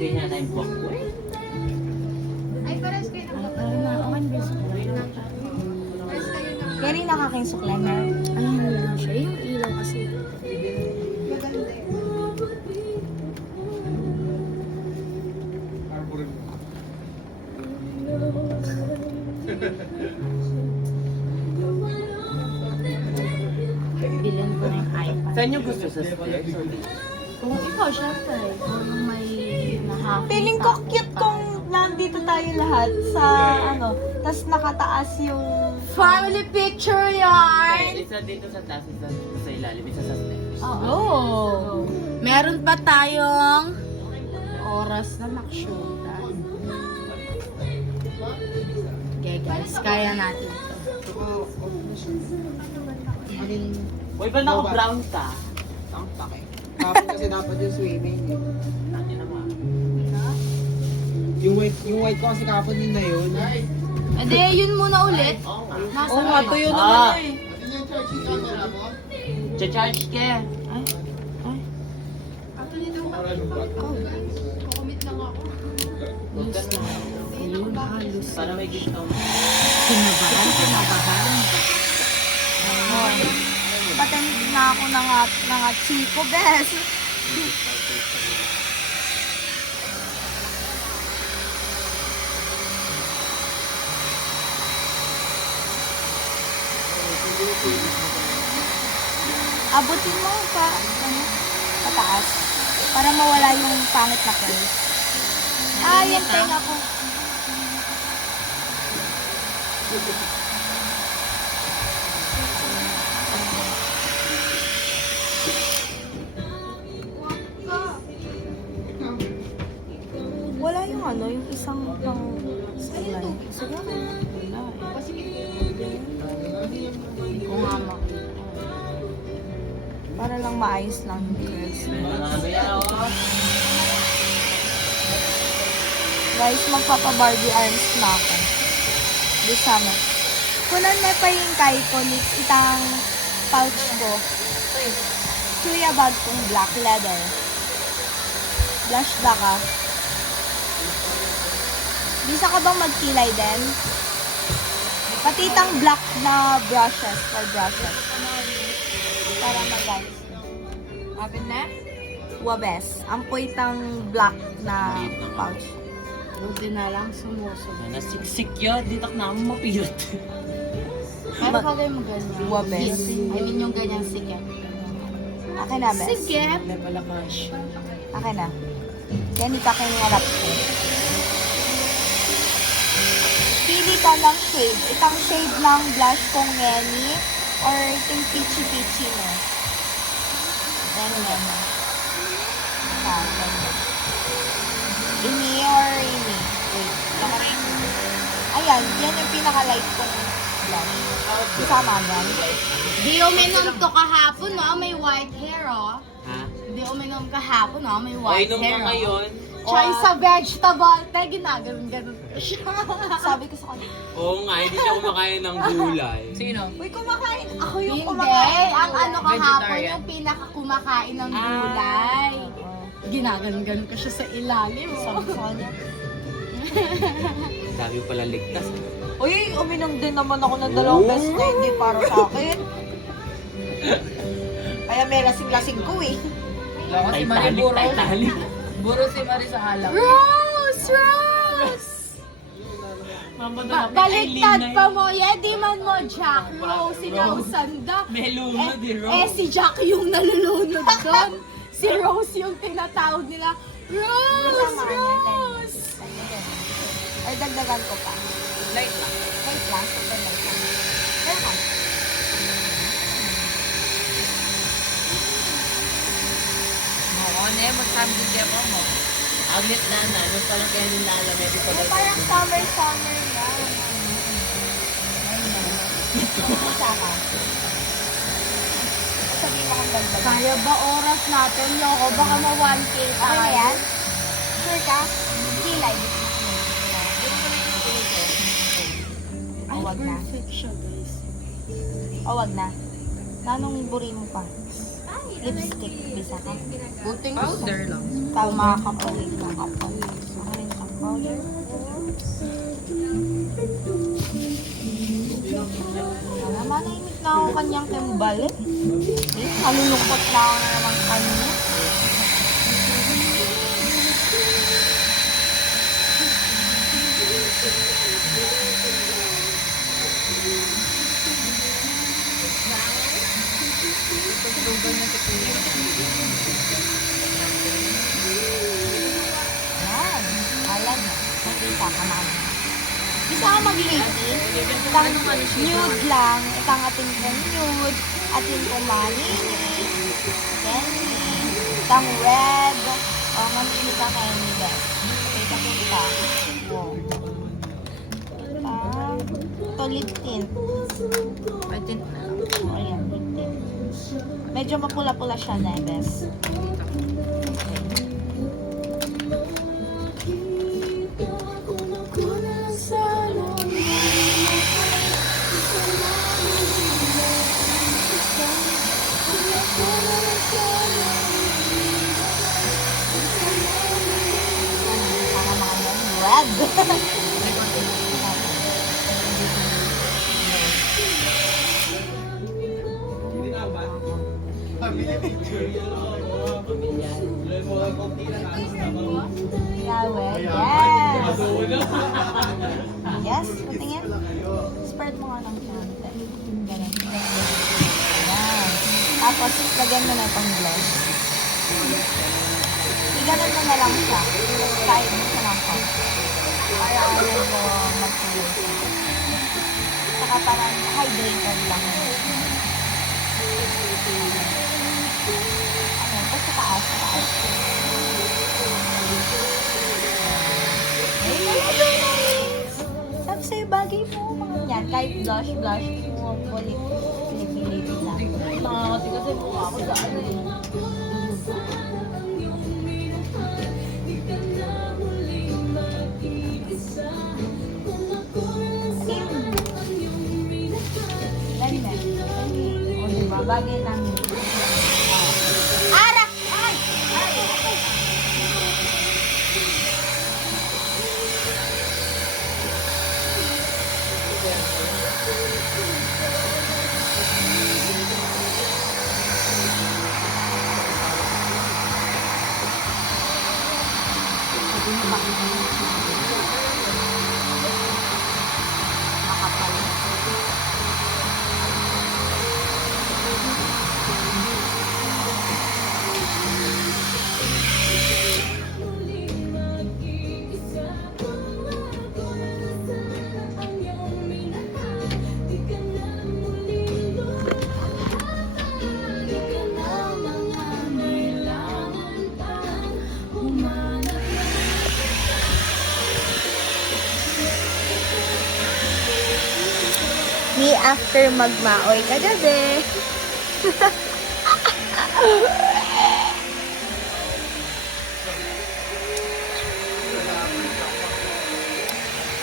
ganyan na yung buwak ko eh. Ay, pares kayo ng Parang na, okay ba siya? pares kayo ng Yan rin nakakinsuklan na. Ayun lang siya. Yung ilaw kasi. maganda. Bilhin ko na yung iPad. Saan yung gusto sa stairs? Kung ikaw, syempre, kung may nahakita. Feeling ko cute kung nandito tayo lahat sa tas nakataas yung... Family picture yarn! Isa dito sa taas, isa sa ilalim, isa sa stairs. Oh. Meron pa tayong oras na maksyoda. Okay guys, kaya natin ito. Uy, ba naka-brown ka? Ang pake. Kapag kasi dapat yung swimming eh. Natin naman. Yung white ko kasi kapon yun na yun. Ede, yun muna ulit. Oo nga. Nasa Oo nga, tuyo Ah. naman eh. Cha-charge ka. Ay, ay. Ato nito kukumit lang ako. Huwag ka na. Ayun, halos. Para may gusto mo. Kinabahan. Patemit na ako ng chiko, bes. Abutin mo pataas. Para mawala yung pangit na curls. Ah, yan tenga ko. Wala yung yung isang pang slide. Sige, Wala eh. Kung nga para lang maayos lang yung curls. Guys, magpapa-Barbie arms na ako. Di sama. Kunan na pa yung Kaikonix itang pouch ko. Kuya bag kong black leather. Blush ba ka? Bisa ka bang magkilay din? Pati itang black na brushes for brushes. Para mag-guys. Open na? Wabes. Ang puwitang black na pouch. Buti na lang sumusunod. Nasiksik yun. Dito na ako mapilot. Pero kagay mo ganyan. Wabes. I mean yung ganyan sikip. Akin na, bes. Sikip? May pala cash. Akin na. Yan ika kayong harap ko. Pili ka ng shade. Itang shade ng blush kong Neni or itong peachy-peachy mo. Ganyan. Ganyan. Ini or ini? Wait. Lakarin. Ayan. Yan yung pinaka-light kong blush. Isama yan. Di uminom to kahapon, no? May white hair, oh. Ha? Di uminom kahapon, no? May O, white inom hair, ka ngayon. Choy sa vegetable. Te, ginaganon-ganon ko siya. Sabi ko sa kanya, Oo nga, hindi siya kumakain ng gulay. Sino? uy, kumakain. Ako yung Hindi, kumakain. ang ano kahapon, Vegetarian? yung pinaka-kumakain ng gulay. Ginaganon-ganon ko siya sa ilalim, Sabi oh. ko sa kanya, Sabi ko pala ligtas. uy, uminom din naman ako ng dalawang best na hindi para sa akin. Kaya may lasing-lasing ko eh. Titanic. Buro si Mari sa halak. Rose! Rose! Baliktad pa mo, di man mo, Jack. Rose, sinausanda. May lunod eh, Rose. Eh, si Jack yung nalulunod doon. Si Rose yung tinatawag nila. Rose! Rose! Ay, dagdagan ko pa. Light lang. Wait lang, super light lang. Kaya ka. Oo, ne, mag-sandwich ako mo. Aglit na na, nung palang kayo nila medyo Ay, pala. parang summer na. Sama. Sabihin mo kung dagdagan. Kaya ba oras natin, Yoko? Baka ma-1K Okay tayo. na yan? Sure ka? Kilay. Ay, O, wag na. perfect siya, guys. O, wag na. Nanong buri mo pa? Lipstick, bisa ka. Buting Powder lang. Tama ka po, makapal. Saka rin sa powder. Manahimik na ako kanyang kembal eh. Kalulungkot na ako na naman kanya. Yan. Alam mo. Nakita ka namin. Bisa ka mag-lady? Itang nude lang. Itang ating kong nude. Ating kong malinis. Candy. Itang red. O, mamili ka kayo ni Beth. Okay, kapunta. Wow. Ito lip tint. I think na lang. O, yan, lip tint. Medyo mapula-pula siya, Nebes. Para makanya red. Yawe, yes! Yes, patingin. Spread mo nga ng konti. Ganun. Yan. Tapos, lagyan mo na itong gloss. Iganon mo na lang siya. Side mo siya ng konti. Para ayaw mo mag-tuloy siya. Saka parang hydrated lang. Ano, tapos sa taas, sa taas. Ay, talaga nice! Sabi sa'yo, bagay mo. Yan, kahit blush mo, pili-pili lang. Nakakati kasi mukha ako sa ano eh. Ganyan. O, diba? Bagay lang yun. Arak! Ay! Ay! Makapal. Me after magmaoy kagabi.